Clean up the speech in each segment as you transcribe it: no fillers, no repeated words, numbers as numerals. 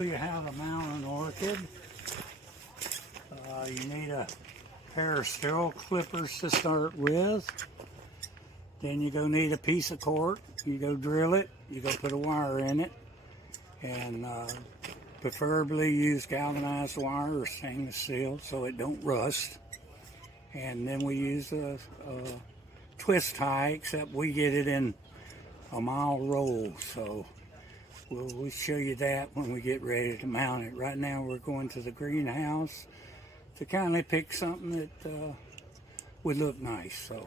You have a mountain orchid. You need a pair of sterile clippers to start with. Then you go need a piece of cork. You go drill it. You go put a wire in it, and preferably use galvanized wire or stainless steel so it don't rust. And then we use a twist tie, except we get it in a mile roll. So we'll show you that when we get ready to mount it. Right now we're going to the greenhouse to kind of pick something that would look nice. So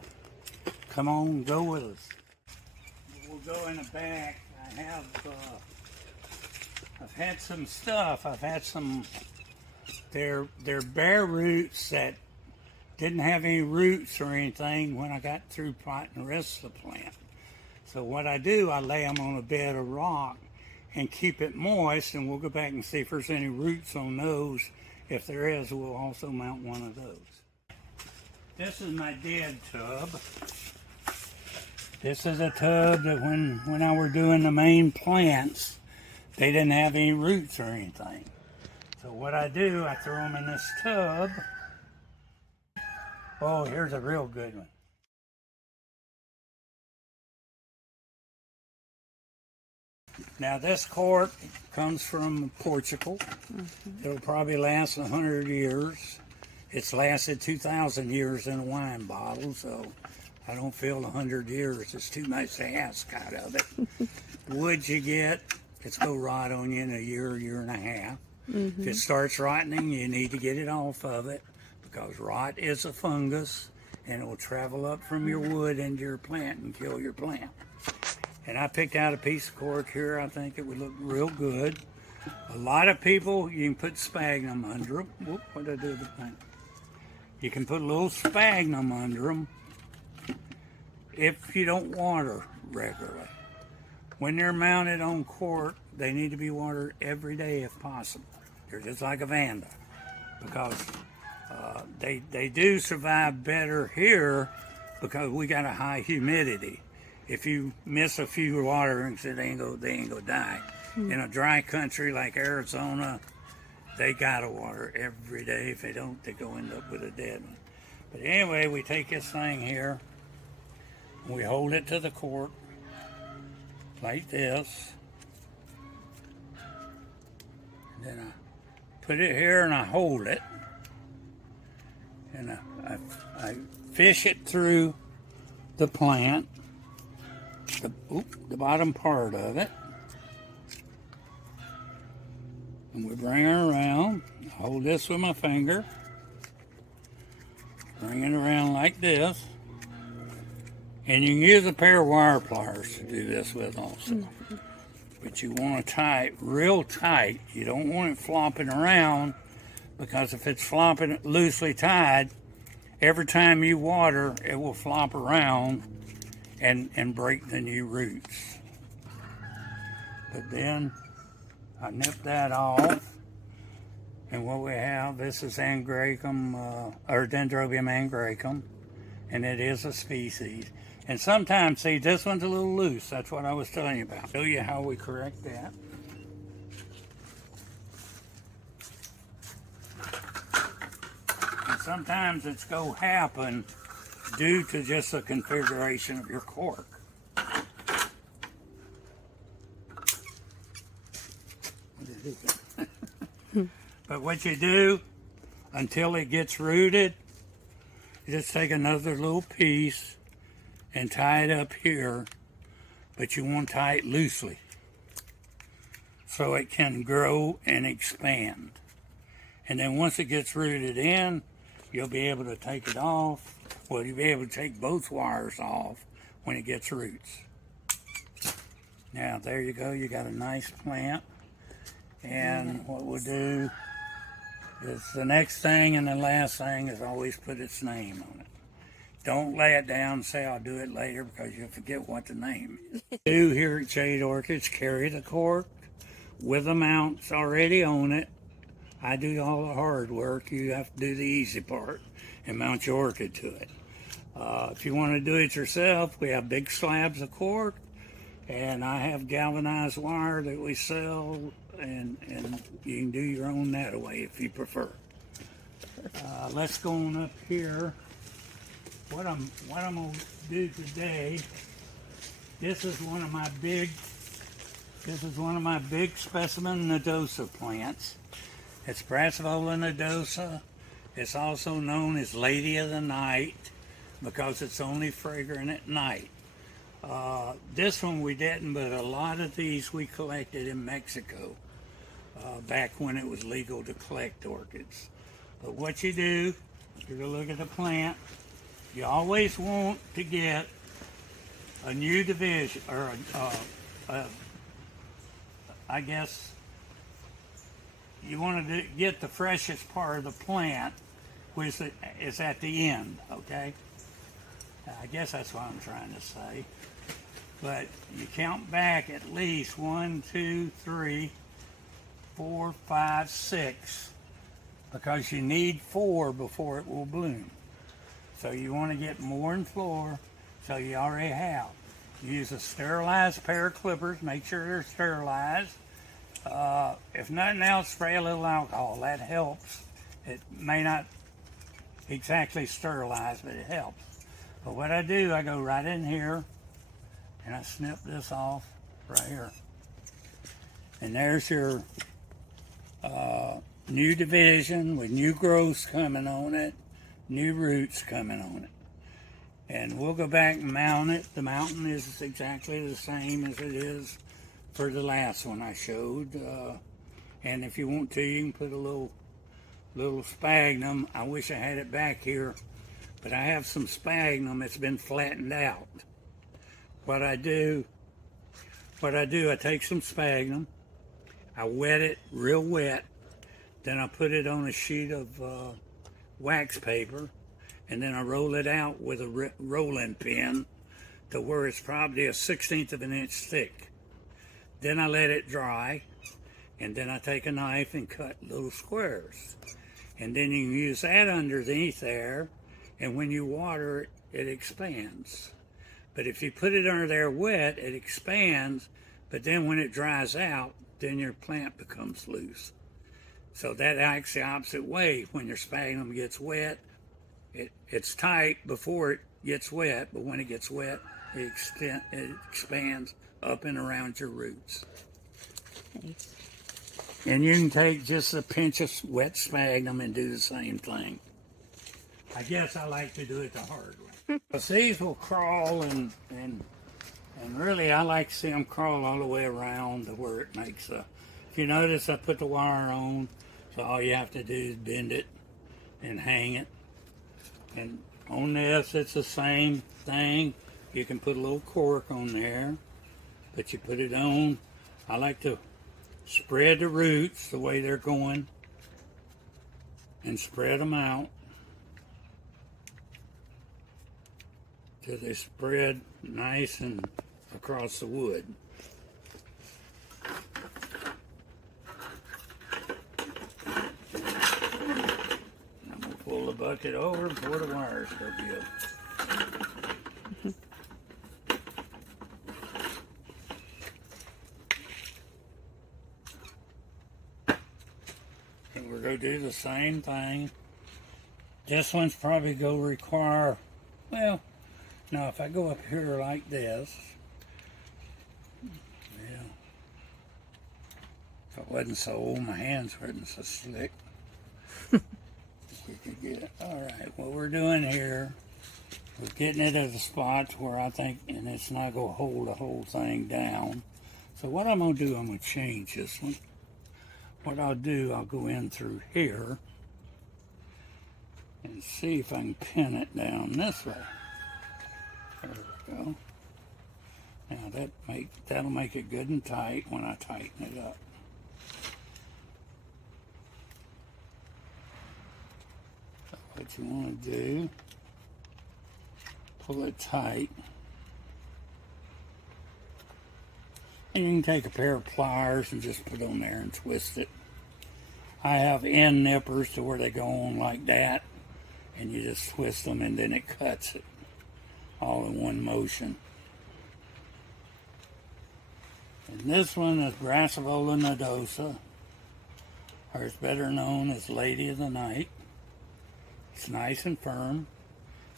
come on, go with us. We'll go in the back. I've had some stuff. I've had some, they're bare roots that didn't have any roots or anything when I got through potting the rest of the plant. So what I do, I lay them on a bed of rock and keep it moist, and we'll go back and see if there's any roots on those. If there is, we'll also mount one of those. This is my dead tub. This is a tub that when I were doing the main plants, they didn't have any roots or anything. So what I do, I throw them in this tub. Oh, here's a real good one. Now this cork comes from Portugal. It'll probably last 100 years. It's lasted 2,000 years in a wine bottle, so I don't feel 100 years is too much to ask out of it. Wood you get, it's go rot on you in a year and a half. If it starts rotting, you need to get it off of it, because rot is a fungus and it will travel up from your wood into your plant and kill your plant. And I picked out a piece of cork here. I think it would look real good. A lot of people, you can put sphagnum under them. Whoop, what did I do with the plant? You can put a little sphagnum under them if you don't water regularly. When they're mounted on cork, they need to be watered every day if possible. They're just like a vanda, because they do survive better here because we got a high humidity. If you miss a few waterings, they ain't gonna die. In a dry country like Arizona, they gotta water every day. If they don't, they go end up with a dead one. But anyway, we take this thing here, and we hold it to the cork like this. And then I put it here and I hold it, and I fish it through the plant. The bottom part of it, and we bring it around. Hold this with my finger, bring it around like this, and you can use a pair of wire pliers to do this with also. But you want to tie it real tight. You don't want it flopping around, because if it's flopping loosely tied, every time you water, it will flop around and break the new roots. But then I nip that off, and what we have, this is Angraecum, or Dendrobium angraecum, and it is a species. And sometimes, see, this one's a little loose. That's what I was telling you about. Show you how we correct that. And sometimes it's go happen due to just the configuration of your cork. But what you do, until it gets rooted, you just take another little piece and tie it up here, but you want to tie it loosely so it can grow and expand. And then once it gets rooted in, you'll be able to take it off. Well, you'll be able to take both wires off when it gets roots. Now, there you go. You got a nice plant. And what we'll do is the next thing and the last thing is always put its name on it. Don't lay it down and say, I'll do it later, because you'll forget what the name is. We do here at Jade Orchids carry the cork with the mounts already on it. I do all the hard work. You have to do the easy part and mount your orchid to it. If you want to do it yourself, we have big slabs of cork, and I have galvanized wire that we sell and you can do your own that way if you prefer. Let's go on up here. What I'm gonna do today. This is one of my big specimen nodosa plants. It's Brassavola nodosa. It's also known as Lady of the Night because it's only fragrant at night. This one we didn't, but a lot of these we collected in Mexico back when it was legal to collect orchids. But what you do, if you're going to look at the plant, you always want to get a new division, or I guess you want to get the freshest part of the plant, which is at the end, okay? I guess that's what I'm trying to say. But you count back at least 1, 2, 3, 4, 5, 6, because you need 4 before it will bloom. So you want to get more than 4, so you already have. Use a sterilized pair of clippers, make sure they're sterilized. If nothing else, spray a little alcohol, that helps. It may not exactly sterilize, but it helps. But what I do, I go right in here and I snip this off right here. And there's your new division with new growths coming on it, new roots coming on it. And we'll go back and mount it. The mounting is exactly the same as it is for the last one I showed. And if you want to, you can put a little sphagnum. I wish I had it back here, but I have some sphagnum that's been flattened out. What I do, I take some sphagnum, I wet it real wet, then I put it on a sheet of wax paper, and then I roll it out with a rolling pin to where it's probably a 1/16 of an inch thick. Then I let it dry, and then I take a knife and cut little squares. And then you can use that underneath there, and when you water it, it expands. But if you put it under there wet, it expands, but then when it dries out, then your plant becomes loose. So that acts the opposite way. When your sphagnum gets wet, it's tight before it gets wet, but when it gets wet, it expands up and around your roots. Okay. And you can take just a pinch of wet sphagnum and do the same thing. I guess I like to do it the hard way. Because these will crawl, and really I like to see them crawl all the way around to where it makes a... If you notice, I put the wire on, so all you have to do is bend it and hang it. And on this, it's the same thing. You can put a little cork on there, but you put it on. I like to spread the roots the way they're going and spread them out till they spread nice and across the wood. I'm going to pull the bucket over before the wires go up. We're going to do the same thing. This one's probably going to require, well, now if I go up here like this, yeah, if it wasn't so old, my hands weren't so slick. We could get it. All right, what we're doing here, we're getting it at a spot where I think, and it's not going to hold the whole thing down. So what I'm going to do, I'm going to change this one. What I'll do, I'll go in through here and see if I can pin it down this way. There we go. Now that'll make it good and tight when I tighten it up. So what you want to do, pull it tight. And you can take a pair of pliers and just put it on there and twist it. I have end nippers to where they go on like that, and you just twist them and then it cuts it all in one motion. And this one is Brassavola nodosa, or it's better known as Lady of the Night. It's nice and firm,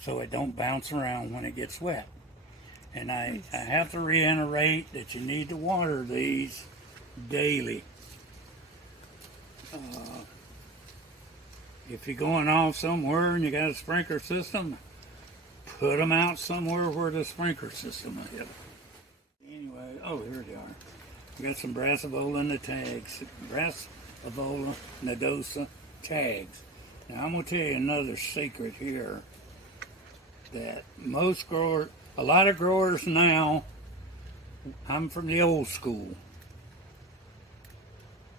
so it don't bounce around when it gets wet. And I have to reiterate that you need to water these daily. If you're going off somewhere and you got a sprinkler system, put them out somewhere where the sprinkler system is. Anyway, oh, here they are. We got some Brassavola in the tags. Brassavola nodosa tags. Now I'm going to tell you another secret here that most growers, a lot of growers now, I'm from the old school.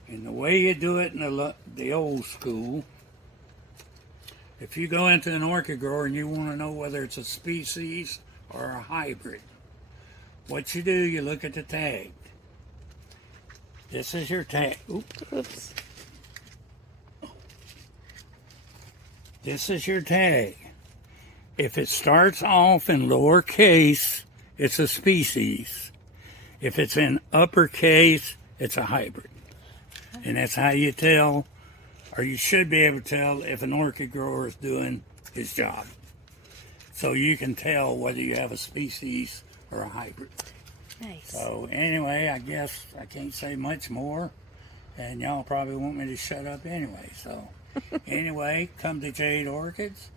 And the way you do it in the old school, if you go into an orchid grower and you want to know whether it's a species or a hybrid, what you do, you look at the tag. This is your tag. Oops. This is your tag. If it starts off in lowercase, it's a species. If it's in uppercase, it's a hybrid. And that's how you tell, or you should be able to tell, if an orchid grower is doing his job. So you can tell whether you have a species or a hybrid. Nice. So anyway, I guess I can't say much more, and y'all probably want me to shut up anyway. So anyway, come to Jade Orchids.